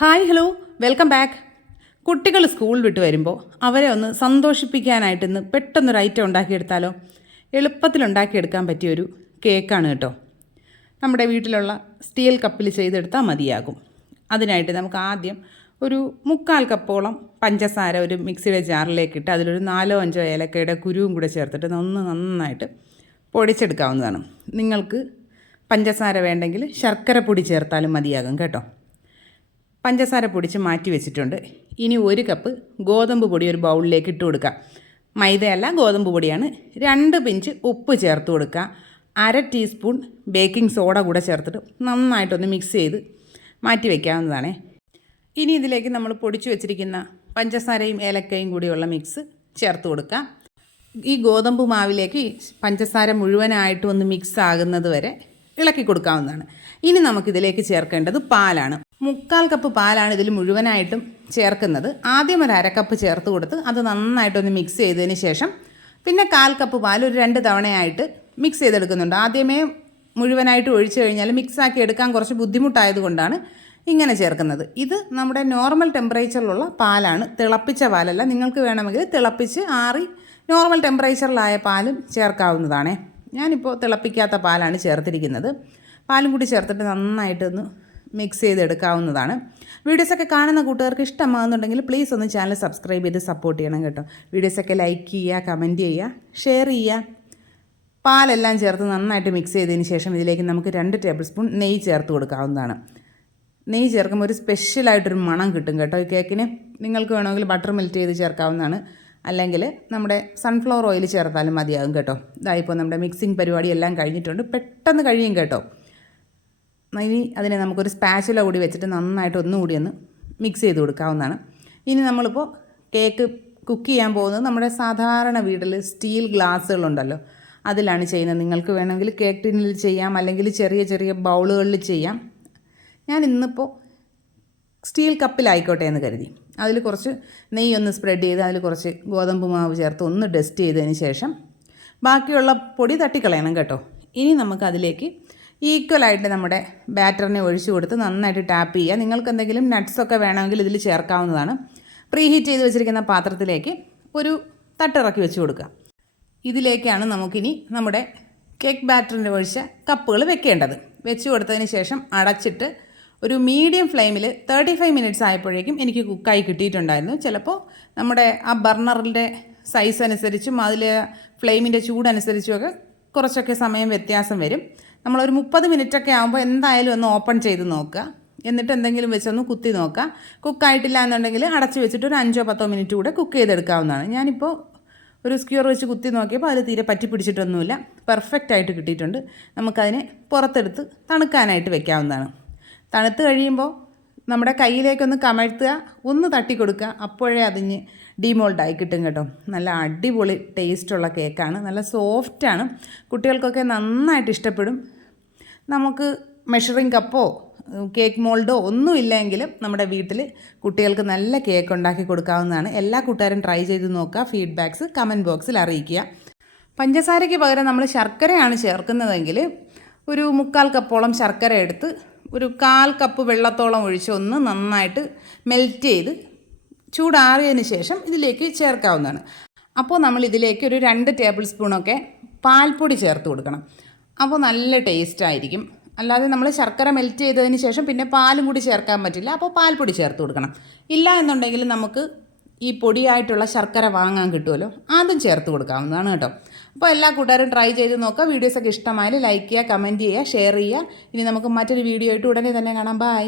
Hi hello welcome back. കുട്ടികൾ school വിട്ട് വരുമ്പോൾ അവരെ ഒന്ന് സന്തോഷിപ്പിക്കാനായിട്ട് ഇന്ന് പെട്ടെന്നൊരു ഐറ്റം ഉണ്ടാക്കിയെടുത്താലോ? എളുപ്പത്തിൽ ഉണ്ടാക്കിയെടുക്കാൻ പറ്റിയൊരു കേക്കാണ് കേട്ടോ. നമ്മുടെ വീട്ടിലുള്ള സ്റ്റീൽ കപ്പിൽ ചെയ്തെടുത്താൽ മതിയാകും. അതിനായിട്ട് നമുക്ക് ആദ്യം ഒരു 3/4 കപ്പോളം പഞ്ചസാര ഒരു മിക്സിയുടെ ജാറിലേക്ക് ഇട്ട് അതിലൊരു 4-5 ഏലക്കയുടെ കുരുവും കൂടെ ചേർത്തിട്ട് നന്നായിട്ട് പൊടിച്ചെടുക്കാവുന്നതാണ്. നിങ്ങൾക്ക് പഞ്ചസാര വേണ്ടെങ്കിൽ ശർക്കര പൊടി ചേർത്താലും മതിയാകും കേട്ടോ. പഞ്ചസാര പൊടിച്ച് മാറ്റി വെച്ചിട്ടുണ്ട്. ഇനി 1 കപ്പ് ഗോതമ്പ് പൊടി ഒരു ബൗളിലേക്ക് ഇട്ട് കൊടുക്കുക. മൈദയല്ല, ഗോതമ്പ് പൊടിയാണ്. 2 പിഞ്ച് ഉപ്പ് ചേർത്ത് കൊടുക്കുക. 1/2 ടീസ്പൂൺ ബേക്കിംഗ് സോഡ കൂടെ ചേർത്തിട്ട് നന്നായിട്ടൊന്ന് മിക്സ് ചെയ്ത് മാറ്റി വയ്ക്കാവുന്നതാണ്. ഇനി ഇതിലേക്ക് നമ്മൾ പൊടിച്ചു വെച്ചിരിക്കുന്ന പഞ്ചസാരയും ഏലക്കയും കൂടിയുള്ള മിക്സ് ചേർത്ത് കൊടുക്കുക. ഈ ഗോതമ്പ് മാവിലേക്ക് പഞ്ചസാര മുഴുവനായിട്ടും ഒന്ന് മിക്സ് ആകുന്നത് വരെ ഇളക്കി കൊടുക്കാവുന്നതാണ്. ഇനി നമുക്കിതിലേക്ക് ചേർക്കേണ്ടത് പാലാണ്. 3/4 കപ്പ് പാലാണ് ഇതിൽ മുഴുവനായിട്ടും ചേർക്കുന്നത്. ആദ്യം ഒരു 1/2 കപ്പ് ചേർത്ത് കൊടുത്ത് അത് നന്നായിട്ടൊന്ന് മിക്സ് ചെയ്തതിന് ശേഷം പിന്നെ 1/4 കപ്പ് പാൽ ഒരു 2 തവണയായിട്ട് മിക്സ് ചെയ്തെടുക്കുന്നുണ്ട്. ആദ്യമേ മുഴുവനായിട്ട് ഒഴിച്ചു കഴിഞ്ഞാൽ മിക്സാക്കി എടുക്കാൻ കുറച്ച് ബുദ്ധിമുട്ടായതുകൊണ്ടാണ് ഇങ്ങനെ ചേർക്കുന്നത്. ഇത് നമ്മുടെ നോർമൽ ടെമ്പറേച്ചറിലുള്ള പാലാണ്, തിളപ്പിച്ച പാലല്ല. നിങ്ങൾക്ക് വേണമെങ്കിൽ തിളപ്പിച്ച് ആറി നോർമൽ ടെമ്പറേച്ചറിലായ പാലും ചേർക്കാവുന്നതാണ്. ഞാനിപ്പോൾ തിളപ്പിക്കാത്ത പാലാണ് ചേർത്തിരിക്കുന്നത്. പാലും കൂടി ചേർത്തിട്ട് നന്നായിട്ടൊന്ന് മിക്സ് ചെയ്തെടുക്കാവുന്നതാണ്. വീഡിയോസൊക്കെ കാണുന്ന കൂട്ടുകാർക്ക് ഇഷ്ടമാകുന്നുണ്ടെങ്കിൽ പ്ലീസ് ഒന്ന് ചാനൽ സബ്സ്ക്രൈബ് ചെയ്ത് സപ്പോർട്ട് ചെയ്യണം കേട്ടോ. വീഡിയോസൊക്കെ ലൈക്ക് ചെയ്യുക, കമൻറ്റ് ചെയ്യുക, ഷെയർ ചെയ്യുക. പാലെല്ലാം ചേർത്ത് നന്നായിട്ട് മിക്സ് ചെയ്തതിന് ശേഷം ഇതിലേക്ക് നമുക്ക് 2 ടേബിൾ സ്പൂൺ നെയ്യ് ചേർത്ത് കൊടുക്കാവുന്നതാണ്. നെയ്യ് ചേർക്കുമ്പോൾ ഒരു സ്പെഷ്യലായിട്ടൊരു മണം കിട്ടും കേട്ടോ ഈ കേക്കിന്. നിങ്ങൾക്ക് വേണമെങ്കിൽ ബട്ടർ മെൽറ്റ് ചെയ്ത് ചേർക്കാവുന്നതാണ്, അല്ലെങ്കിൽ നമ്മുടെ സൺഫ്ലവർ ഓയിൽ ചേർത്താലും മതിയാകും കേട്ടോ. ഇതായിപ്പോൾ നമ്മുടെ മിക്സിംഗ് പരിപാടി എല്ലാം കഴിഞ്ഞിട്ടുണ്ട്. പെട്ടെന്ന് കഴിയും കേട്ടോ. ഇനി അതിനെ നമുക്കൊരു സ്പാച്ചുല കൂടി വെച്ചിട്ട് നന്നായിട്ട് ഒന്നുകൂടി ഒന്ന് മിക്സ് ചെയ്ത് കൊടുക്കാവുന്നതാണ്. ഇനി നമ്മളിപ്പോൾ കേക്ക് കുക്ക് ചെയ്യാൻ പോകുന്നത് നമ്മുടെ സാധാരണ വീട്ടിൽ സ്റ്റീൽ ഗ്ലാസ്സുകളുണ്ടല്ലോ, അതിലാണ് ചെയ്യുന്നത്. നിങ്ങൾക്ക് വേണമെങ്കിൽ കേക്ക് ടിന്നിൽ ചെയ്യാം, അല്ലെങ്കിൽ ചെറിയ ചെറിയ ബൗളുകളിൽ ചെയ്യാം. ഞാൻ ഇന്നിപ്പോൾ സ്റ്റീൽ കപ്പിലായിക്കോട്ടെ എന്ന് കരുതി അതിൽ കുറച്ച് നെയ്യ് ഒന്ന് സ്പ്രെഡ് ചെയ്ത് അതിൽ കുറച്ച് ഗോതമ്പ് മാവ് ചേർത്ത് ഒന്ന് ഡസ്റ്റ് ചെയ്തതിന് ശേഷം ബാക്കിയുള്ള പൊടി തട്ടിക്കളയണം കേട്ടോ. ഇനി നമുക്കതിലേക്ക് ഈക്വലായിട്ട് നമ്മുടെ ബാറ്ററിനെ ഒഴിച്ചു കൊടുത്ത് നന്നായിട്ട് ടാപ്പ് ചെയ്യുക. നിങ്ങൾക്ക് എന്തെങ്കിലും നട്ട്സൊക്കെ വേണമെങ്കിൽ ഇതിൽ ചേർക്കാവുന്നതാണ്. പ്രീ ഹീറ്റ് ചെയ്ത് വെച്ചിരിക്കുന്ന പാത്രത്തിലേക്ക് ഒരു തട്ടിറക്കി വെച്ച് കൊടുക്കുക. ഇതിലേക്കാണ് നമുക്കിനി നമ്മുടെ കേക്ക് ബാറ്ററിൻ്റെ ഒഴിച്ച കപ്പുകൾ വെക്കേണ്ടത്. വെച്ച് കൊടുത്തതിന് ശേഷം അടച്ചിട്ട് ഒരു മീഡിയം ഫ്ലെയിമിൽ 35 മിനിറ്റ്സ് ആയപ്പോഴേക്കും എനിക്ക് കുക്കായി കിട്ടിയിട്ടുണ്ടായിരുന്നു. ചിലപ്പോൾ നമ്മുടെ ആ ബർണറിൻ്റെ സൈസ് അനുസരിച്ചും അതിലെ ഫ്ലെയിമിൻ്റെ ചൂടനുസരിച്ചുമൊക്കെ കുറച്ചൊക്കെ സമയം വ്യത്യാസം വരും. നമ്മളൊരു 30 മിനിറ്റൊക്കെ ആകുമ്പോൾ എന്തായാലും ഒന്ന് ഓപ്പൺ ചെയ്ത് നോക്കുക. എന്നിട്ട് എന്തെങ്കിലും വെച്ചൊന്ന് കുത്തി നോക്കുക. കുക്കായിട്ടില്ല എന്നുണ്ടെങ്കിൽ അടച്ച് വെച്ചിട്ട് ഒരു 5-10 മിനിറ്റ് കൂടെ കുക്ക് ചെയ്തെടുക്കാവുന്നതാണ്. ഞാനിപ്പോൾ ഒരു സ്ക്യൂർ വെച്ച് കുത്തി നോക്കിയപ്പോൾ അതിൽ തീരെ പറ്റി പിടിച്ചിട്ടൊന്നുമില്ല, പെർഫെക്റ്റ് ആയിട്ട് കിട്ടിയിട്ടുണ്ട്. നമുക്കതിനെ പുറത്തെടുത്ത് തണുക്കാനായിട്ട് വെക്കാവുന്നതാണ്. തണുത്ത് കഴിയുമ്പോൾ നമ്മുടെ കയ്യിലേക്കൊന്ന് കമഴ്ത്തുക, ഒന്ന് തട്ടി കൊടുക്കുക. അപ്പോഴേ അതിന് ഡീമോൾഡായി കിട്ടും കേട്ടോ. നല്ല അടിപൊളി ടേസ്റ്റുള്ള കേക്കാണ്, നല്ല സോഫ്റ്റാണ്. കുട്ടികൾക്കൊക്കെ നന്നായിട്ട് ഇഷ്ടപ്പെടും. നമുക്ക് മെഷറിംഗ് കപ്പോ കേക്ക് മോൾഡോ ഒന്നും ഇല്ലെങ്കിലും നമ്മുടെ വീട്ടിൽ കുട്ടികൾക്ക് നല്ല കേക്ക് ഉണ്ടാക്കി കൊടുക്കാവുന്നതാണ്. എല്ലാ കൂട്ടുകാരും ട്രൈ ചെയ്ത് നോക്കുക. ഫീഡ്ബാക്ക്സ് കമൻറ്റ് ബോക്സിൽ അറിയിക്കുക. പഞ്ചസാരയ്ക്ക് പകരം നമ്മൾ ശർക്കരയാണ് ചേർക്കുന്നതെങ്കിൽ ഒരു 3/4 കപ്പോളം ശർക്കര എടുത്ത് ഒരു 1/4 കപ്പ് വെള്ളത്തോളം ഒഴിച്ച് ഒന്ന് നന്നായിട്ട് മെൽറ്റ് ചെയ്ത് ചൂടാറിയതിന് ശേഷം ഇതിലേക്ക് ചേർക്കാവുന്നതാണ്. അപ്പോൾ നമ്മൾ ഇതിലേക്ക് ഒരു 2 ടേബിൾ സ്പൂണൊക്കെ പാൽപ്പൊടി ചേർത്ത് കൊടുക്കണം. അപ്പോൾ നല്ല ടേസ്റ്റ് ആയിരിക്കും. അല്ലാതെ നമ്മൾ ശർക്കര മെൽറ്റ് ചെയ്തതിന് ശേഷം പിന്നെ പാലും കൂടി ചേർക്കാൻ പറ്റില്ല. അപ്പോൾ പാൽപ്പൊടി ചേർത്ത് കൊടുക്കണം. ഇല്ല എന്നുണ്ടെങ്കിൽ നമുക്ക് ഈ പൊടിയായിട്ടുള്ള ശർക്കര വാങ്ങാൻ കിട്ടുമല്ലോ, അതും ചേർത്ത് കൊടുക്കാവുന്നതാണ് കേട്ടോ. അപ്പോൾ എല്ലാ കൂട്ടുകാരും ട്രൈ ചെയ്ത് നോക്കുക. വീഡിയോസൊക്കെ ഇഷ്ടമായാലും ലൈക്ക് ചെയ്യുക, കമൻറ്റ് ചെയ്യുക, ഷെയർ ചെയ്യുക. ഇനി നമുക്ക് മറ്റൊരു വീഡിയോ ആയിട്ട് ഉടനെ തന്നെ കാണാം. ബൈ.